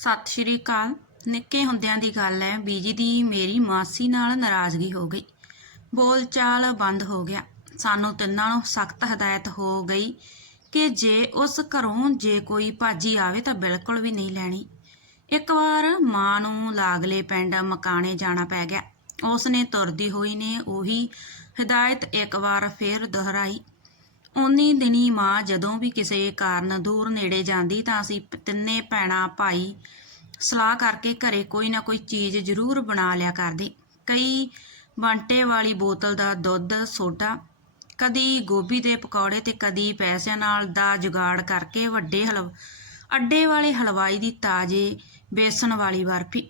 ਸਤਿ ਸ਼੍ਰੀ ਅਕਾਲ। ਨਿੱਕੇ ਹੁੰਦਿਆਂ ਦੀ ਗੱਲ ਹੈ ਬੀਜੀ ਦੀ ਮੇਰੀ ਮਾਸੀ ਨਾਲ ਨਾਰਾਜ਼ਗੀ ਹੋ ਗਈ। ਬੋਲਚਾਲ ਬੰਦ ਹੋ ਗਿਆ। ਸਾਨੂੰ ਤਿੰਨਾਂ ਨੂੰ ਸਖਤ ਹਦਾਇਤ ਹੋ ਗਈ ਕਿ ਜੇ ਉਸ ਘਰੋਂ ਜੇ ਕੋਈ ਭਾਜੀ ਆਵੇ ਤਾਂ ਬਿਲਕੁਲ ਵੀ ਨਹੀਂ ਲੈਣੀ। ਇੱਕ ਵਾਰ ਮਾਂ ਨੂੰ ਲਾਗਲੇ ਪਿੰਡ ਮਕਾਣੇ ਜਾਣਾ ਪੈ ਗਿਆ। ਉਸ ਨੇ ਤੁਰਦੀ ਹੋਈ ਨੇ ਉਹੀ ਹਦਾਇਤ ਇੱਕ ਵਾਰ ਫੇਰ ਦੁਹਰਾਈ। ਉਨੀ ਦਿਨੀ ਮਾਂ ਜਦੋਂ ਵੀ ਕਿਸੇ ਕਾਰਨ ਦੂਰ ਨੇੜੇ ਜਾਂਦੀ ਤਾਂ ਅਸੀਂ ਤਿੰਨੇ ਭੈਣਾਂ, ਭਾਈ ਸਲਾਹ ਕਰਕੇ ਘਰੇ ਕੋਈ ਨਾ ਕੋਈ ਚੀਜ਼ ਜ਼ਰੂਰ ਬਣਾ ਲਿਆ ਕਰਦੇ। ਕਈ ਬੰਟੇ ਵਾਲੀ ਬੋਤਲ ਦਾ ਦੁੱਧ, ਸੋਡਾ, ਕਦੀ ਗੋਭੀ ਦੇ ਪਕੌੜੇ ਤੇ ਕਦੀ ਪੈਸਿਆਂ ਨਾਲ ਦਾ ਜੁਗਾੜ ਕਰਕੇ ਵੱਡੇ ਹਲਵ, ਅੱਡੇ ਵਾਲੇ ਹਲਵਾਈ ਦੀ ਤਾਜ਼ੇ ਬੇਸਣ ਵਾਲੀ ਬਰਫੀ।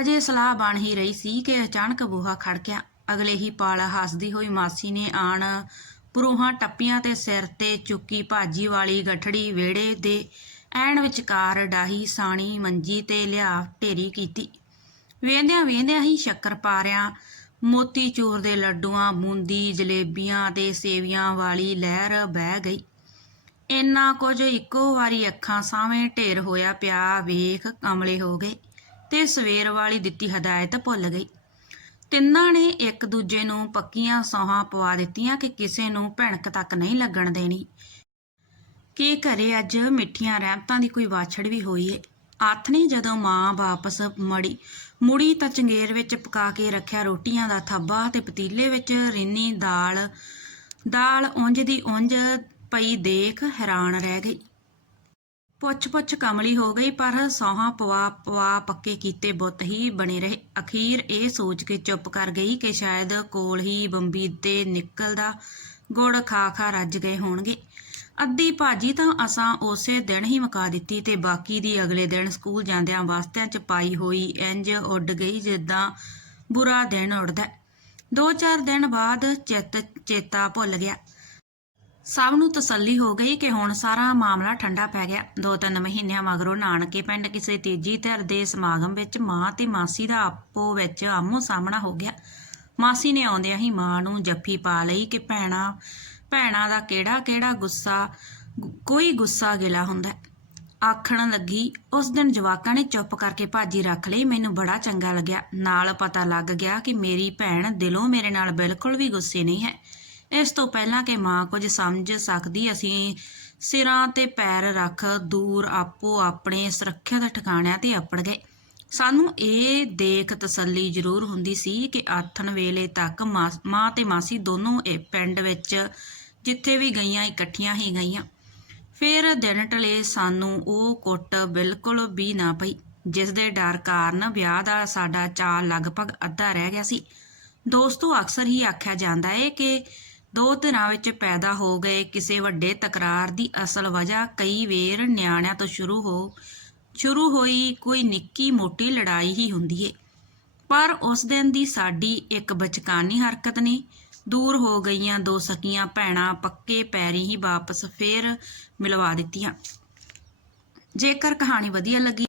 ਅਜੇ ਸਲਾਹ ਬਣ ਹੀ ਰਹੀ ਸੀ ਕਿ ਅਚਾਨਕ ਬੂਹਾ ਖੜਕਿਆ। ਅਗਲੇ ਹੀ ਪਾਲਾ ਹੱਸਦੀ ਹੋਈ ਮਾਸੀ ਨੇ ਆਣ ਪਰੂਹਾਂ ਟੱਪੀਆਂ ਤੇ ਸਿਰ ਤੇ ਚੁੱਕੀ ਭਾਜੀ ਵਾਲੀ ਗਠੜੀ ਵਿਹੜੇ ਦੇ ਐਨ ਵਿਚਕਾਰ ਡਾਹੀ ਸਾਣੀ ਮੰਜੀ ਤੇ ਲਿਆ ਢੇਰੀ ਕੀਤੀ। ਵੇਂਦਿਆਂ ਵੇਂਦਿਆਂ ਹੀ ਸ਼ੱਕਰ ਪਾਰਿਆਂ। ਮੋਤੀ ਚੂਰ ਦੇ ਲੱਡੂਆਂ, ਬੂੰਦੀ, ਜਲੇਬੀਆਂ ਤੇ ਸੇਵੀਆਂ ਵਾਲੀ ਲਹਿਰ ਬਹਿ ਗਈ। ਇੰਨਾ ਕੁਝ ਇੱਕੋ ਵਾਰੀ ਅੱਖਾਂ ਸਾਹਵੇਂ ਢੇਰ ਹੋਇਆ ਪਿਆ, ਵੇਖ ਕਮਲੇ ਹੋ ਗਏ ਤੇ ਸਵੇਰ ਵਾਲੀ ਦਿੱਤੀ ਹਦਾਇਤ ਭੁੱਲ ਗਈ। ਤਿੰਨਾਂ ਨੇ ਇੱਕ ਦੂਜੇ ਨੂੰ ਪੱਕੀਆਂ ਸੌਹਾਂ ਪਵਾ ਦਿੱਤੀਆਂ ਕਿ ਕਿਸੇ ਨੂੰ ਭਿਣਕ ਤੱਕ ਨਹੀਂ ਲੱਗਣ ਦੇਣੀ। ਕਿ ਘਰੇ ਅੱਜ ਮਿੱਠੀਆਂ ਰਹਿਮਤਾਂ ਦੀ ਕੋਈ ਵਾਛੜ ਵੀ ਹੋਈ ਏ। ਆਥਣੀ ਜਦੋਂ ਮਾਂ ਵਾਪਸ ਮੜੀ, ਮੁੜੀ ਤਾਂ ਚੰਗੇਰ ਵਿੱਚ ਪਕਾ ਕੇ ਰੱਖਿਆ ਰੋਟੀਆਂ ਦਾ ਥੱਬਾ ਤੇ ਪਤੀਲੇ ਵਿੱਚ ਰਿੰਨੀ ਦਾਲ ਦਾਲ ਉਂਝ ਦੀ ਉਂਝ ਪਈ ਦੇਖ ਹੈਰਾਨ ਰਹਿ ਗਈ। ਪੁੱਛ ਪੁੱਛ ਕਮਲੀ ਹੋ ਗਈ, ਪਰ ਸੌਹਾਂ ਪਵਾ ਪਵਾ ਪੱਕੇ ਕੀਤੇ ਬੁੱਤ ਹੀ ਬਣੇ ਰਹੇ। ਅਖੀਰ ਇਹ ਸੋਚ ਕੇ ਚੁੱਪ ਕਰ ਗਈ ਕਿ ਸ਼ਾਇਦ ਕੋਲ ਹੀ ਬੰਬੀ ਤੇ ਨਿਕਲਦਾ ਗੁੜ ਖਾ ਖਾ ਰੱਜ ਗਏ ਹੋਣਗੇ। ਅੱਧੀ ਭਾਜੀ ਤਾਂ ਅਸਾਂ ਉਸੇ ਦਿਨ ਹੀ ਮੁਕਾ ਦਿੱਤੀ ਤੇ ਬਾਕੀ ਦੀ ਅਗਲੇ ਦਿਨ ਸਕੂਲ ਜਾਂਦਿਆਂ ਵਾਸਤਿਆਂ ਚ ਪਾਈ ਹੋਈ ਇੰਜ ਉੱਡ ਗਈ ਜਿੱਦਾਂ ਬੁਰਾ ਦਿਨ ਉੱਡਦਾ। ਦੋ ਚਾਰ ਦਿਨ ਬਾਅਦ ਚੇਤ, ਚੇਤਾ ਭੁੱਲ ਗਿਆ। ਸਭ ਨੂੰ ਤਸੱਲੀ ਹੋ ਗਈ ਕਿ ਹੁਣ ਸਾਰਾ ਮਾਮਲਾ ਠੰਡਾ ਪੈ ਗਿਆ। ਦੋ ਤਿੰਨ ਮਹੀਨਿਆਂ ਮਗਰੋਂ ਨਾਨਕੇ ਪਿੰਡ ਕਿਸੇ ਤੀਜੀ ਧਿਰ ਦੇ ਸਮਾਗਮ ਵਿੱਚ ਮਾਂ ਤੇ ਮਾਸੀ ਦਾ ਆਪੋ ਵਿੱਚ ਆਮੋ ਸਾਹਮਣਾ ਹੋ ਗਿਆ। ਮਾਸੀ ਨੇ ਆਉਂਦਿਆਂ ਹੀ ਮਾਂ ਨੂੰ ਜੱਫੀ ਪਾ ਲਈ ਕਿ ਭੈਣਾ, ਭੈਣਾਂ ਦਾ ਕਿਹੜਾ ਕਿਹੜਾ ਗੁੱਸਾ, ਕੋਈ ਗੁੱਸਾ ਗਿਲਾ ਹੁੰਦਾ। ਆਖਣ ਲੱਗੀ, ਉਸ ਦਿਨ ਜਵਾਕਾਂ ਨੇ ਚੁੱਪ ਕਰਕੇ ਭਾਜੀ ਰੱਖ ਲਈ, ਮੈਨੂੰ ਬੜਾ ਚੰਗਾ ਲੱਗਿਆ। ਨਾਲ ਪਤਾ ਲੱਗ ਗਿਆ ਕਿ ਮੇਰੀ ਭੈਣ ਦਿਲੋਂ ਮੇਰੇ ਨਾਲ ਬਿਲਕੁਲ ਵੀ ਗੁੱਸੇ ਨਹੀਂ ਹੈ। ਇਸ ਤੋਂ ਪਹਿਲਾਂ ਕਿ ਮਾਂ ਕੁਝ ਸਮਝ ਸਕਦੀ, ਅਸੀਂ ਸਿਰਾਂ ਤੇ ਪੈਰ ਰੱਖ ਦੂਰ ਆਪੋ ਆਪਣੇ ਸੁਰੱਖਿਅਤ ਠਿਕਾਣਿਆਂ ਤੇ ਅਪੜ ਗਏ। ਸਾਨੂੰ ਇਹ ਦੇਖ ਤਸੱਲੀ ਜ਼ਰੂਰ ਹੁੰਦੀ ਸੀ ਕਿ ਆਥਣ ਵੇਲੇ ਤੱਕ ਮਾਂ ਮਾਂ ਤੇ ਮਾਸੀ ਦੋਨੋਂ ਇਹ ਪਿੰਡ ਵਿੱਚ ਜਿੱਥੇ ਵੀ ਗਈਆਂ ਇਕੱਠੀਆਂ ਹੀ ਗਈਆਂ। ਫਿਰ ਦਿਨ ਟਲੇ ਸਾਨੂੰ ਉਹ ਕੁੱਟ ਬਿਲਕੁਲ ਵੀ ਨਾ ਪਈ, ਜਿਸ ਦੇ ਡਰ ਕਾਰਨ ਵਿਆਹ ਦਾ ਸਾਡਾ ਚਾਅ ਲਗਭਗ ਅੱਧਾ ਰਹਿ ਗਿਆ ਸੀ। ਦੋਸਤੋ, ਅਕਸਰ ਹੀ ਆਖਿਆ ਜਾਂਦਾ ਹੈ ਕਿ ਦੋ ਧਿਰਾਂ ਵਿੱਚ ਪੈਦਾ ਹੋ ਗਏ। ਕਿਸੇ ਵੱਡੇ ਤਕਰਾਰ ਦੀ ਅਸਲ ਵਜ੍ਹਾ ਕਈ ਵੇਰ ਨਿਆਣਿਆਂ ਤੋਂ ਸ਼ੁਰੂ ਹੋ, ਸ਼ੁਰੂ ਹੋਈ ਕੋਈ ਨਿੱਕੀ ਮੋਟੀ ਲੜਾਈ ਹੀ ਹੁੰਦੀ ਏ। ਪਰ ਉਸ ਦਿਨ ਦੀ ਸਾਡੀ ਇੱਕ ਬਚਕਾਨੀ ਹਰਕਤ ਨੇ। ਦੂਰ ਹੋ ਗਈਆਂ ਦੋ ਸਕੀਆਂ ਭੈਣਾਂ ਪੱਕੇ ਪੈਰੀ ਹੀ ਵਾਪਸ ਫੇਰ ਮਿਲਵਾ ਦਿੱਤੀਆਂ। ਜੇਕਰ ਕਹਾਣੀ ਵਧੀਆ ਲੱਗੀ